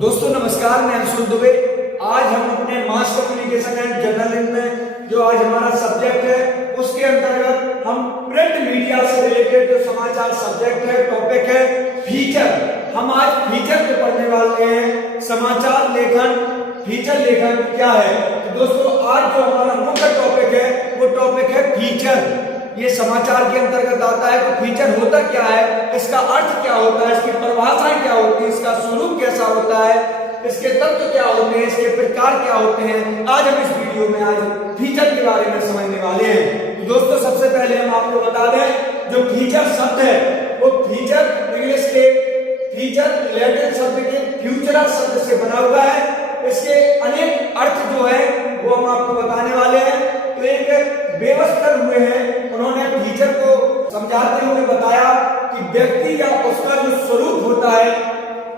दोस्तों नमस्कार, मैं अंशुल दुबे। आज हम अपने मास कम्युनिकेशन एंड जर्नलिज्म में जो आज हमारा सब्जेक्ट है उसके अंतर्गत हम प्रिंट मीडिया से रिलेटेड जो समाचार सब्जेक्ट है, टॉपिक है फीचर। हम आज फीचर को पढ़ने वाले हैं। समाचार लेखन, फीचर लेखन क्या है। तो दोस्तों आज जो हमारा मुख्य टॉपिक है वो टॉपिक है फीचर। ये समाचार के अंतर्गत आता है। तो फीचर होता क्या है, इसका अर्थ क्या होता है, इसकी परिभाषाएं क्या होती है, इसका स्वरूप कैसा होता है, इसके तत्व क्या होते हैं, इसके प्रकार क्या होते हैं, आज हम इस वीडियो में आज फीचर के बारे में समझने वाले हैं। तो दोस्तों सबसे पहले हम आपको बता दें, जो फीचर शब्द है वो फीचर इंग्लिश के फीचर लैटिन शब्द के फ्यूचरा शब्द से बना हुआ है। इसके अनेक अर्थ जो है वो हम आपको बताने वाले हैं। तो एक बेवस्तर हुए हैं, उन्होंने फीचर को समझाते हुए बताया कि व्यक्ति या उसका जो स्वरूप होता है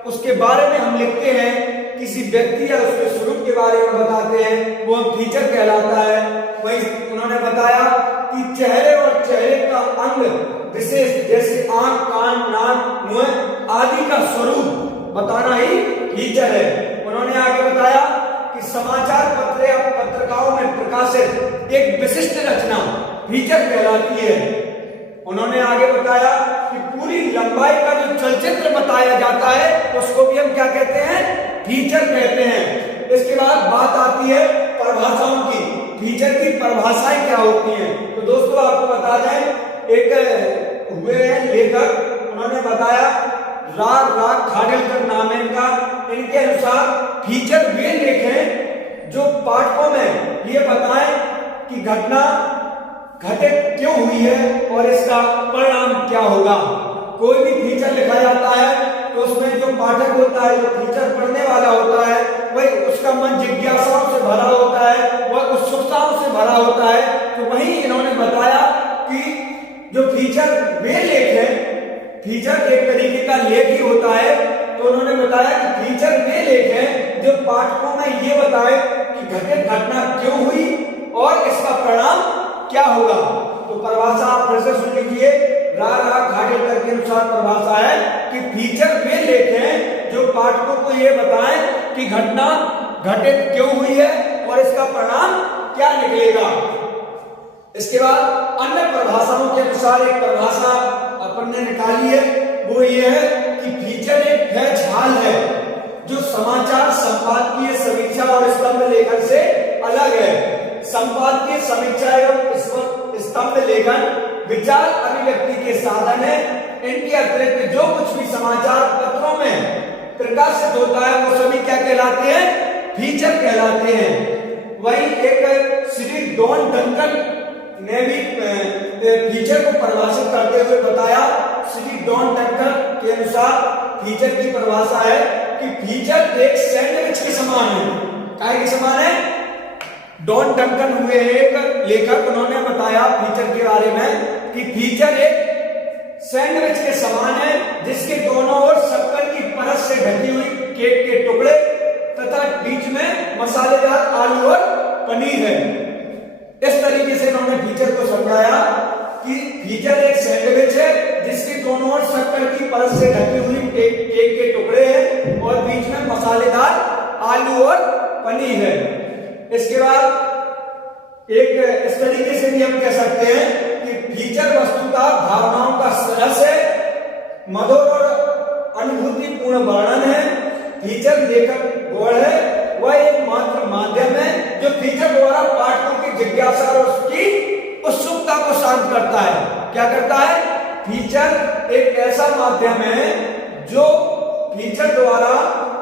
उसके बारे में हम लिखते हैं, किसी व्यक्ति या उसके स्वरूप के बारे में बताते हैं, वो हम फीचर कहलाता है। वही उन्होंने बताया कि चेहरे और चेहरे का अंग विशेष जैसे आंख, कान, नाक, मुंह आदि का स्वरूप बताना ही फीचर है। उन्होंने आगे बताया कि समाचार पत्र या पत्रिकाओं में प्रकाशित एक विशिष्ट रचना फीचर कहलाती है। उन्होंने आगे बताया कि पूरी लंबाई का जो चलचित्र बताया जाता है उसको भी हम क्या कहते हैं, फीचर कहते हैं। इसके बाद बात आती है परिभाषाओं की। फीचर की परिभाषाएं क्या होती हैं। तो दोस्तों आपको बता दें, एक हुए हैं लेखक, उन्होंने बताया रा खाडिलकर नाम है इनका। इनके अनुसार फीचर वे लेख हैं जो पाठकों में ये बताएं कि घटना घटित क्यों हुई है और इसका परिणाम क्या होगा। कोई भी फीचर लिखा जाता है तो उसमें जो पाठक होता है, जो फीचर पढ़ने वाला होता है, वही उसका मन जिज्ञासाओं से भरा होता है, वह उत्सुकताओं से भरा होता है। तो वही इन्होंने बताया कि जो फीचर वे लेख है, फीचर एक तरीके का लेख ही होता है। तो उन्होंने बताया कि फीचर वे लेख हैं जो पाठकों में ये बताए कि घटित घटना क्यों हुई और इसका परिणाम क्या होगा। तो परिभाषा आप फिर से सुन लीजिए। रा खाडिलकर के अनुसार परिभाषा है कि फीचर वे लेख हैं जो पाठकों को ये बताएं कि घटना घटित क्यों हुई है और इसका परिणाम क्या निकलेगा। इसके बाद अन्य परिभाषाओं के अनुसार एक परिभाषा अपन ने निकाली है, वो ये है कि फीचर एक है झाल है जो समाचार संपादकीय समीक्षा और स्तंभ लेखन से अलग है। संपादकीय समीक्षा एवं स्तंभ लेखन विचार अभिव्यक्ति के साधन है। इनके अतिरिक्त जो कुछ भी समाचार पत्रों में प्रकाशित होता है वो सभी क्या कहलाते हैं, फीचर कहलाते हैं। वही एक श्री डॉन डंकन ने भी फीचर को परिभाषित करते हुए बताया। श्री डॉन डंकन के अनुसार फीचर की परिभाषा है कि फीचर एक सैंडविच के समान है। क्या के समान है? डॉन डंकन हुए एक लेखक, उन्होंने बताया फीचर के बारे में कि फीचर एक सैंडविच के समान है जिसके दोनों ओर शक्कर की परत से ढकी हुई केक के टुकड़े तथा बीच में मसालेदार आलू और पनीर है। इस तरीके से उन्होंने फीचर को समझाया कि फीचर एक सैंडविच है जिसके दोनों ओर शक्कर की परत से ढकी हुई केक के टुकड़े हैं और बीच में मसालेदार आलू और पनीर है। इसके बाद एक इस तरीके से भी हम कह सकते हैं कि फीचर वस्तुतः भावनाओं का रस है, मधुर और अनुभूतिपूर्ण वर्णन है। फीचर लेखक गौड़ है, वह एक मात्र माध्यम है जो फीचर द्वारा पाठकों की जिज्ञासा और उसकी उत्सुकता को शांत करता है। क्या करता है? फीचर एक ऐसा माध्यम है जो फीचर द्वारा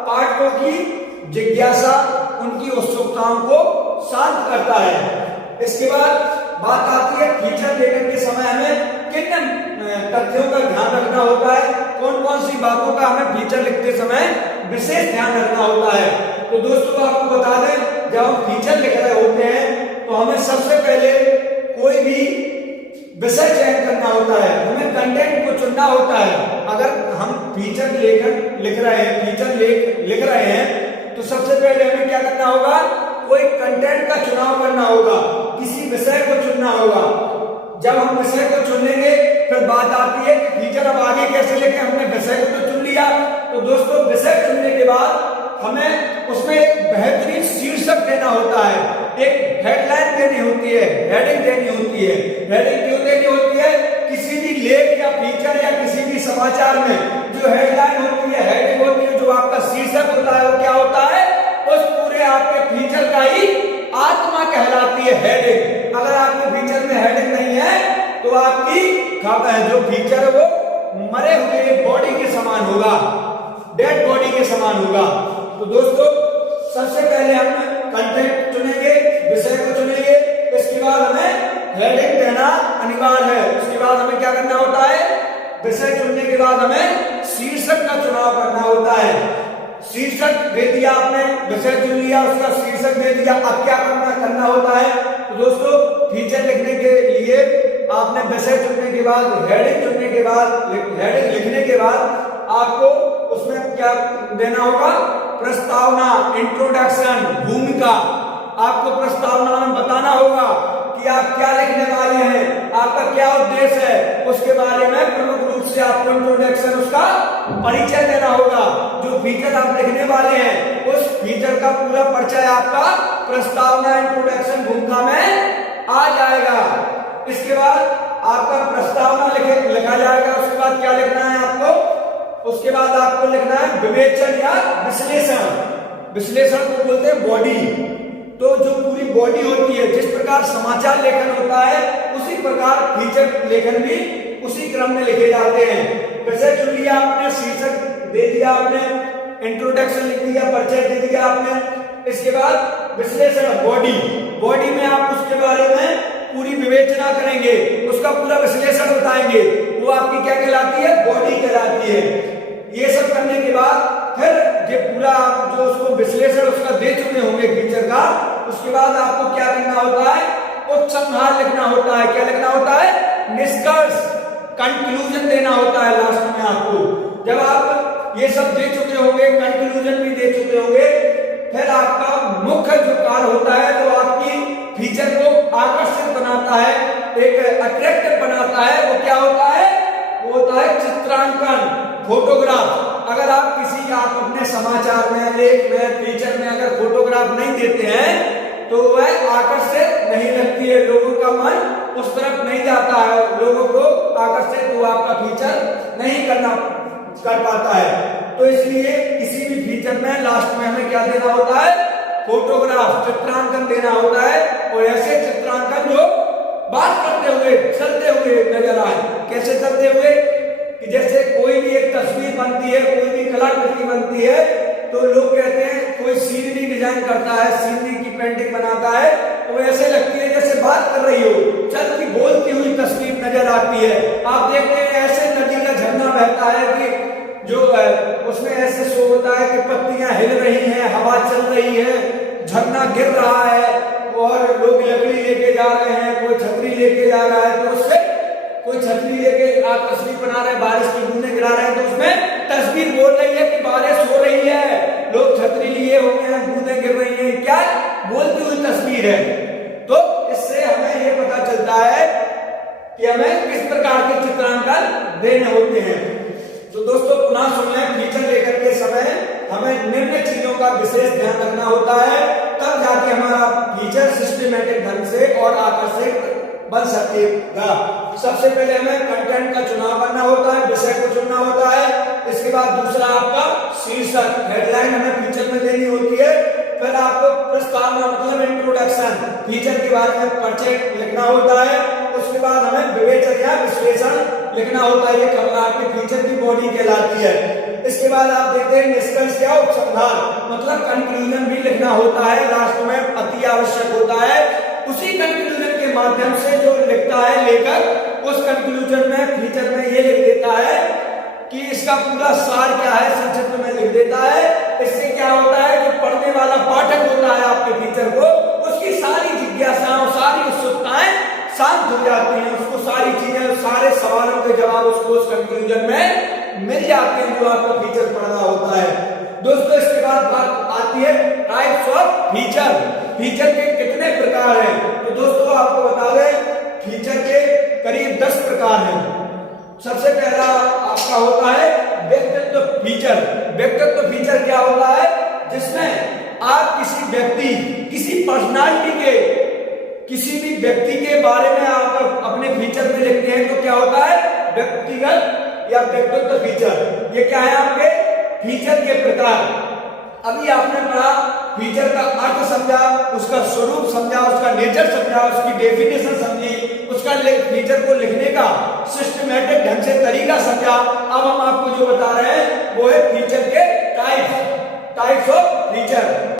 पाठकों की जिज्ञासा, उनकी उत्सुकताओं को शांत करता है। इसके बाद बात आती है फीचर लेखन के समय हमें किन तथ्यों का ध्यान रखना होता है, कौन कौन सी बातों का हमें फीचर लिखते समय विशेष ध्यान रखना होता है। तो दोस्तों आपको बता दें, जब हम फीचर लिख रहे होते हैं तो हमें सबसे पहले कोई भी विषय चयन करना होता है, हमें कंटेंट को चुनना होता है। अगर हम फीचर लेखन लिख रहे हैं, फीचर लिख रहे हैं तो सबसे पहले हमें क्या करना होगा, कोई कंटेंट का चुनाव करना होगा, किसी विषय को चुनना होगा। जब हम विषय को चुन लेंगे फिर बात आती है कि फीचर अब आगे कैसे लिखें। हमने विषय को तो चुन लिया, तो दोस्तों विषय चुनने के बाद शीर्षक देना होता है, एक हेडलाइन देनी होती है, हेडिंग देनी होती है। हेडिंग क्यों देनी होती है? किसी भी लेख या फीचर या किसी भी समाचार में जो हेडलाइन होती है, हेडिंग होती है, जो आपका शीर्षक होता है, वो क्या होता है? उस पूरे आपके फीचर का ही आत्मा कहलाती है हेडिंग। अगर आपके फीचर में हेडिंग नहीं है तो आपकी जो फीचर है वो मरे हुए बॉडी के समान होगा, डेड बॉडी के समान होगा। तो दोस्तों सबसे पहले हम कंटेंट चुनेंगे, विषय को चुनेंगे, इसके बाद हमें हेडिंग देना अनिवार्य है। उसके बाद हमें क्या करना होता है? विषय चुनने के बाद हमें शीर्षक का चुनाव करना होता है। शीर्षक दे दिया आपने, विषय चुन लिया, उसका शीर्षक दे दिया, अब क्या करना होता है? तो दोस्तों फीचर लिखने के लिए आपने विषय चुनने के बाद, हेडिंग चुनने के बाद, हेडिंग लिखने के बाद आपको उसमें क्या देना होगा? प्रस्तावना, इंट्रोडक्शन, भूमिका। आपको प्रस्तावना में बताना होगा कि आप क्या लिखने वाले हैं, आपका क्या उद्देश्य है, उसके बारे में प्रमुख रूप से आपको इंट्रोडक्शन, उसका परिचय देना होगा। जो फीचर आप लिखने वाले हैं उस फीचर का पूरा परिचय आपका प्रस्तावना, इंट्रोडक्शन, भूमिका में आ जाएगा। इसके बाद आपका प्रस्तावना लिखा जाएगा। उसके बाद क्या लिखना है आपको? उसके बाद आपको लिखना है विवेचन या विश्लेषण। विश्लेषण को बोलते हैं बॉडी। तो जो पूरी बॉडी होती है, जिस प्रकार समाचार लेखन होता है उसी प्रकार फीचर लेखन भी उसी क्रम में लिखे जाते हैं। विषय चुन लिया आपने, शीर्षक दे दिया आपने, इंट्रोडक्शन लिख दिया, परिचय दे दिया आपने। इसके बाद विश्लेषण, बॉडी। बॉडी में आप उसके बारे में पूरी विवेचना करेंगे, उसका पूरा विश्लेषण बताएंगे, वो आपकी क्या कहलाती है? बॉडी कहलाती है। ये सब करने के बाद फिर ये पूरा आप जो उसको विश्लेषण उसका दे चुके होंगे फीचर का, उसके बाद आपको क्या करना होता है? उपसंहार लिखना होता है। क्या लिखना होता है? निष्कर्ष, कंक्लूजन देना होता है लास्ट में आपको। जब आप ये सब दे चुके होंगे, कंक्लूजन भी दे चुके होंगे, फिर आपका मुख्य जो कार्य होता है, तो आपकी फीचर को आकर्षित बनाता है, एक अट्रैक्टिव बनाता है, वो क्या होता है? वो होता है चित्रांकन, फोटोग्राफ। अगर आप अपने समाचार में, लेख में, फीचर में अगर फोटोग्राफ नहीं देते हैं तो वह आकर्षित नहीं लगती है, लोगों का मन उस तरफ नहीं जाता है, लोगों को आकर्षित वो आपका फीचर नहीं कर पाता है। तो इसलिए किसी भी फीचर में लास्ट में हमें क्या देना होता है? फोटोग्राफ, चित्रांकन देना होता है। और ऐसे चित्रांकन जो बात करते हुए, चलते हुए नजर आए। कैसे चलते हुए? कि जैसे कोई भी एक तस्वीर बनती है, कोई भी कलाकृति बनती है, तो लोग कहते हैं कोई सीनरी डिजाइन करता है, सीनरी की पेंटिंग बनाता है, तो ऐसे लगती है जैसे बात कर रही हो, चलती बोलती हुई तस्वीर नजर आती है। आप देखते हैं ऐसे नदी का झरना बहता है कि जो उसमें ऐसे शो होता है कि पत्तियां हिल रही हैं, हवा चल रही है, झरना गिर रहा है और लोग लकड़ी लेके जा रहे हैं, कोई छतरी लेके जा रहा है, तो उससे कोई छतरी लेके आप तस्वीर बना रहे हैं, बारिश की बूंदें गिरा रहे हैं, तो उसमें तस्वीर बोल रही है कि बारिश हो रही है, लोग छतरी लिए होंगे हैं, बूंदें गिर रही हैं, क्या बोलती हुई तस्वीर है। तो इससे हमें ये पता चलता है कि हमें किस प्रकार के चित्रांकन देने होते हैं। तो दोस्तों पुनः सुन लें, फीचर लेकर के समय हमें निम्न चीजों का विशेष ध्यान रखना होता है, तब जाके हमारा फीचर सिस्टमैटिक ढंग से और आकर्षक बन सकेगा। सबसे पहले हमें कंटेंट का चुनाव करना होता है, विषय को चुनना होता है। इसके बाद दूसरा आपका शीर्षक, हेडलाइन हमें फीचर में देनी होती है। फिर आपको प्रस्तावना मतलब इंट्रोडक्शन, फीचर के बारे में परिचय लिखना होता है। उसके बाद हमें विवेचन या विश्लेषण लिखना होता है, ये आपके फीचर की बॉडी कहलाती है। इसके बाद आप देखते हैं निष्कर्ष या उपसंहार मतलब कंक्लूजन भी लिखना होता है, लास्ट में अति आवश्यक होता है। उसी कंक्लूजन के माध्यम से जो लिखता है लेखक, उस कंक्लूजन में फीचर में ये लिख देता है कि इसका पूरा सार क्या है, संक्षिप्त में लिख देता है। इससे क्या होता है, जो पढ़ने वाला पाठक होता है आपके फीचर को, उसकी सारी जिज्ञासाएं, सारी उत्सुकताएं शांत हो जाती हैं, उसको सारी चीजें, सारे सवालों के जवाब उसको उस कंक्लूजन में मिल जाते हैं जो आपका फीचर पढ़ रहा होता है। दोस्तों इसके बाद बात आती है टाइप्स ऑफ फीचर। फीचर के कितने प्रकार हैं? तो दोस्तों आपको बता दें फीचर के करीब 10 प्रकार हैं। सबसे पहला आपका होता है व्यक्तित्व फीचर। व्यक्तित्व फीचर क्या होता है? जिसमें आप किसी पर्सनालिटी के, किसी भी व्यक्ति के बारे में आप अपने फीचर में लिखते हैं तो क्या होता है, व्यक्तिगत या व्यक्तित्व फीचर। ये क्या है आपके फीचर के प्रकार। अभी आपने पढ़ा, फीचर का अर्थ समझा, उसका स्वरूप समझा, उसका नेचर समझा, उसकी डेफिनेशन समझी, उसका फीचर को लिखने का सिस्टमैटिक ढंग से तरीका समझा। अब हम आपको जो बता रहे हैं वो है फीचर के टाइप्स ऑफ फीचर।